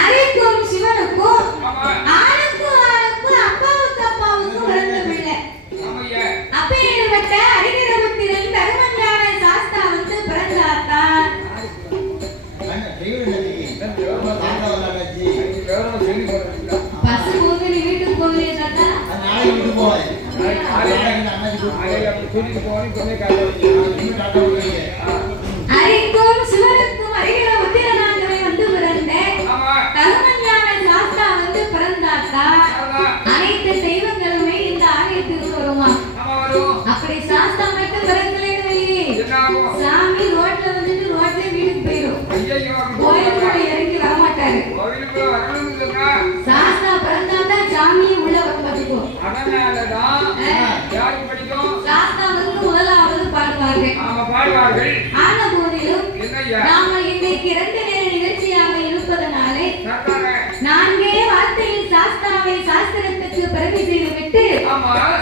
அரைக்கும் சிவனுக்கும் ஆளுக்கும் ஆளுக்கு அப்பாவுக்கு அப்பாவுக்கு உழந்த பிள்ளை அப்ப ஏற்பட்ட அரிகரபுத்திரன் தருமன்றான சாஸ்தா வந்து பிறந்தாத்தான் பசு போகுது வீட்டுக்கு போகலையே தாத்தா நாளைக்கு பாடுவார்கள் ஆன போதிலும் நாம இன்னைக்கு இரண்டு நேர நிகழ்ச்சியாக இருப்பதனாலே நான்கே வார்த்தையில் சாஸ்தாவை சாஸ்திரத்துக்கு பிறகு செய்துவிட்டு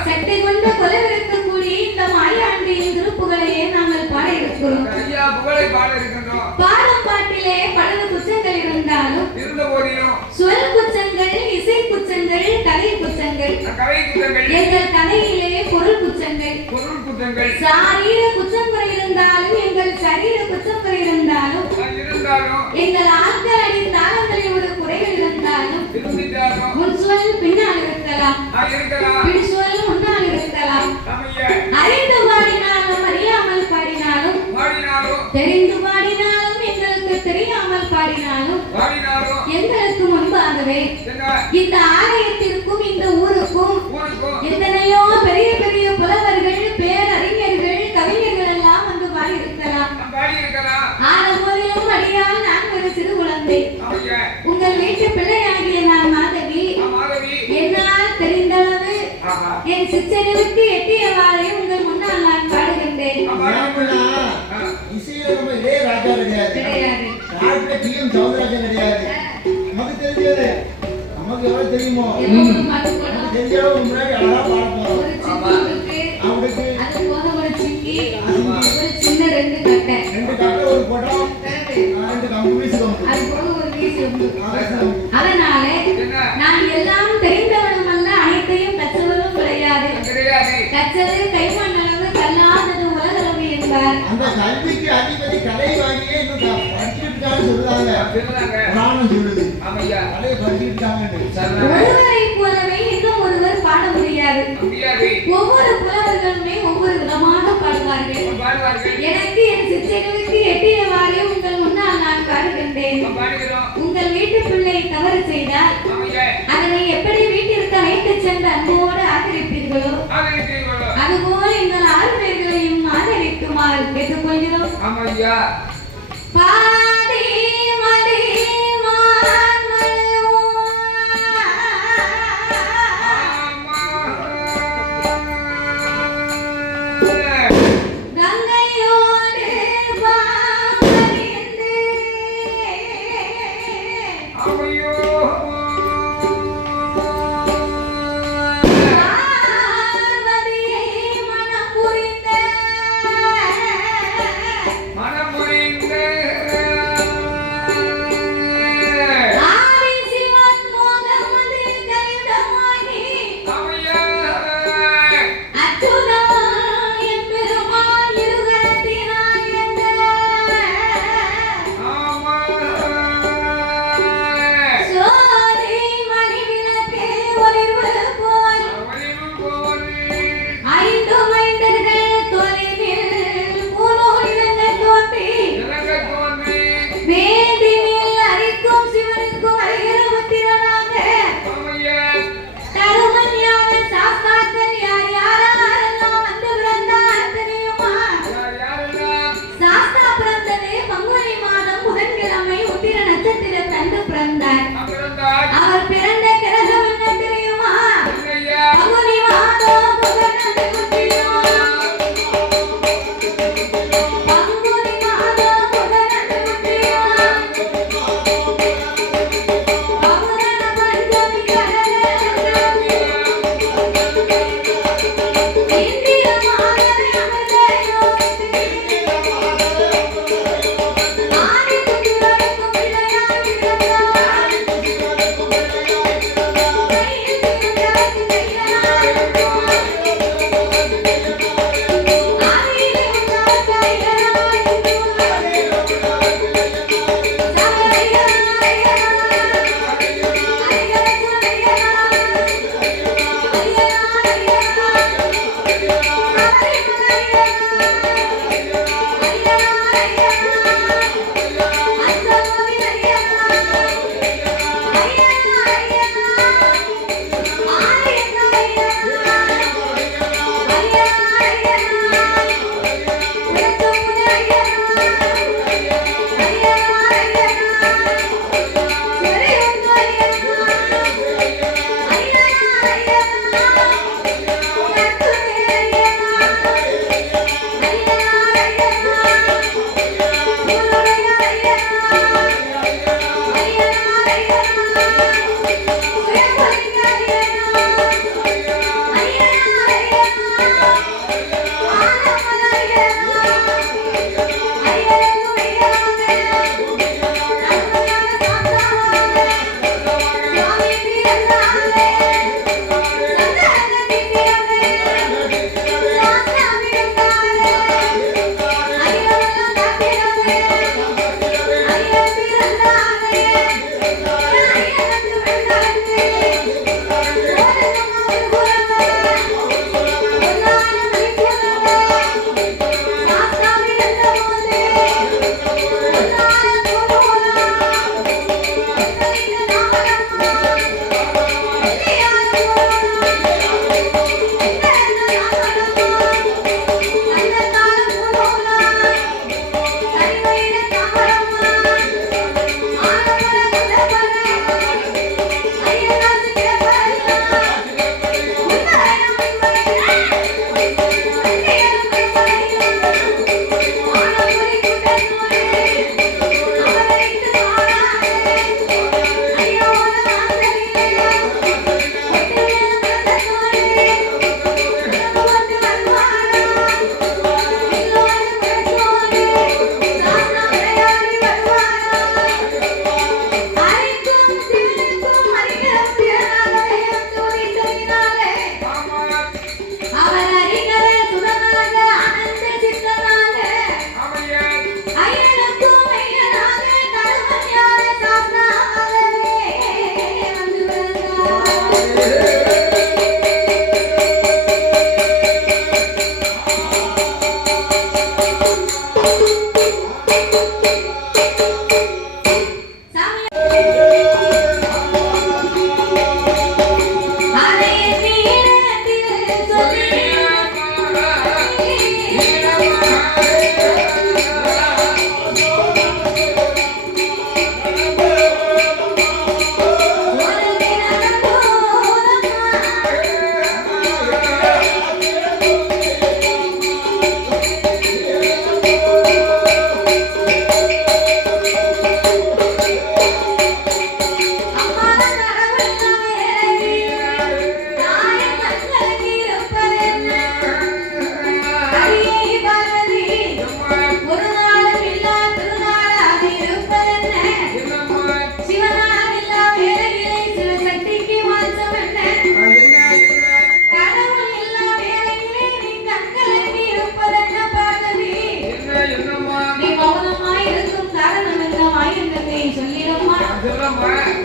சட்டை கொண்ட கொலவிருக்கக்கூடிய இந்த மாயாண்டியின் திருப்புகளையே நாங்கள் பாட இருக்கிறோம் பாடும் பாட்டிலே பலது குச்சங்கள் இருந்தாலும் சொல் குச்சங்கள் இசை குச்சங்கள் கலை குச்சங்கள் எங்கள் கதையிலே பொருள் குச்சங்கள் சாரீர குச்சங்கள் இருந்தாலும் எங்கள் சரீர குச்சங்கள் இருந்தாலும் இருந்தாலும் எங்கள் ஆட்கள் அடி தாளங்களை ஒரு குறைகள் இருந்தாலும் முன் சொல் பின்னால் இருக்கலாம். பின் சொல் முன்னால் இருக்கலாம். அறிந்து பாடினாலும் அறியாமல் பாடினாலும் தெரிந்து பாடினாலும் எங்களுக்கு தெரியாமல் பாடினாலும் எங்களுக்கு முன்பாகவே இந்த ஆலயத்திற்கும் இந்த ஊருக்கும் ஊருக்கும் என் சிற்றறிவுக்கு எட்டியவாறே உங்கள் முன்னால் நான் பாடுகின்றேன். ஏன்னா, இசையில நம்ம இதே ராஜா கிடையாது. கிடையாது. நாட்டுல டிஎம் சவுந்தரராஜன் கிடையாது. நமக்கு தெரிஞ்சது. நமக்கு எவ்வளவு தெரியுமோ? தெரிஞ்ச அளவு முன்னாடி அழகா பாட கல்விக்கு அதிபதி கலை வாங்கியே இன்னும் படிச்சுட்டான்னு புராணம் சொல்லுது கலையை ஒருவரை போலவே இன்னும் ஒருவர் பாட முடியாது. ஒவ்வொரு புலவர்களுமே ஒவ்வொரு விதமாக பாடுவார்கள். எனக்கு என் சிற்றறிவுக்கு எட்டியவாறே உங்கள் முன்னால் நான் பாடுகின்றேன். உங்கள் வீட்டு பிள்ளை தவறு செய்தால் ஆமையா அதனை எப்படி வீட்டிற்கு அழைத்துச் சென்று அன்போடு ஆதரிப்பீர்களோ? அதுபோல் ஆதரிக்குமாறு கேட்டுக்கொள்கிறோம் ஆமையா பாடி மடி கங்கையோடு தந்து பிறந்தார். அவர்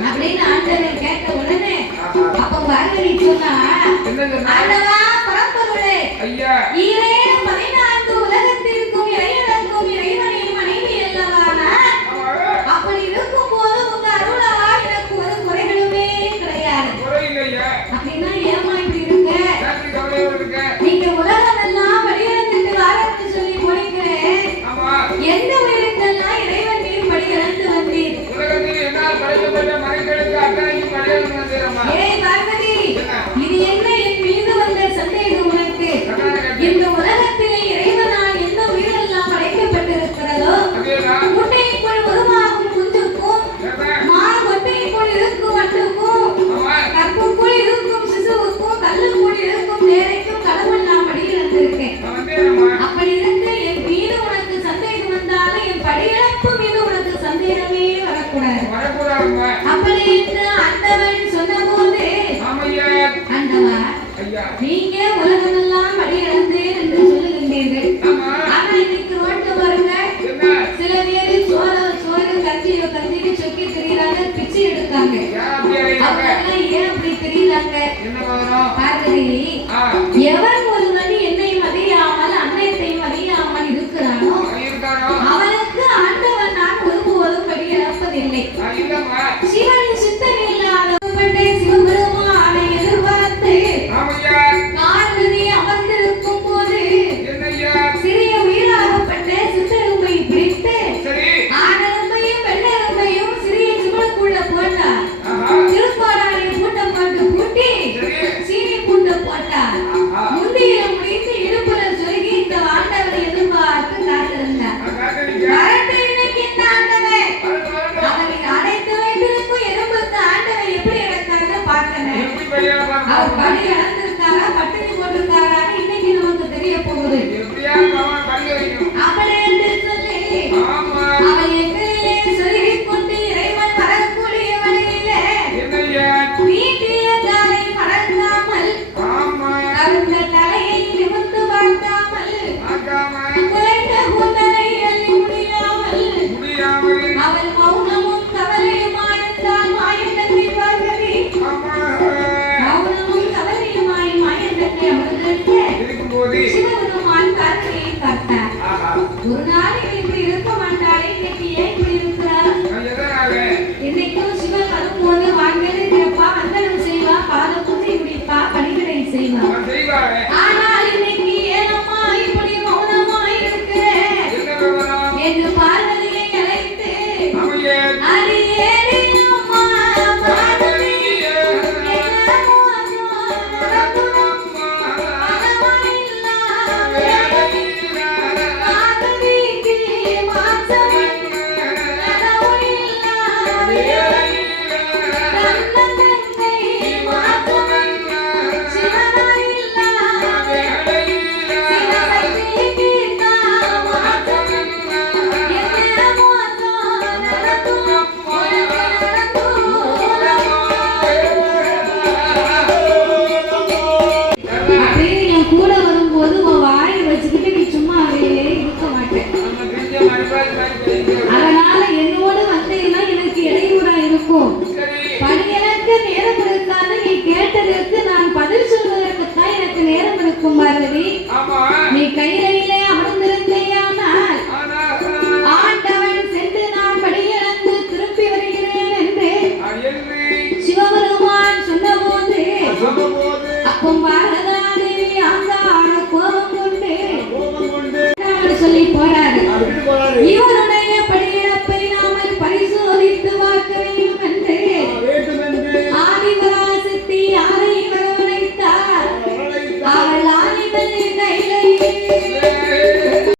அப்படின்னு ஆண்டவர் கேட்ட உடனே அப்ப பார்வதி சொன்னா ஐயா. ఎవరిని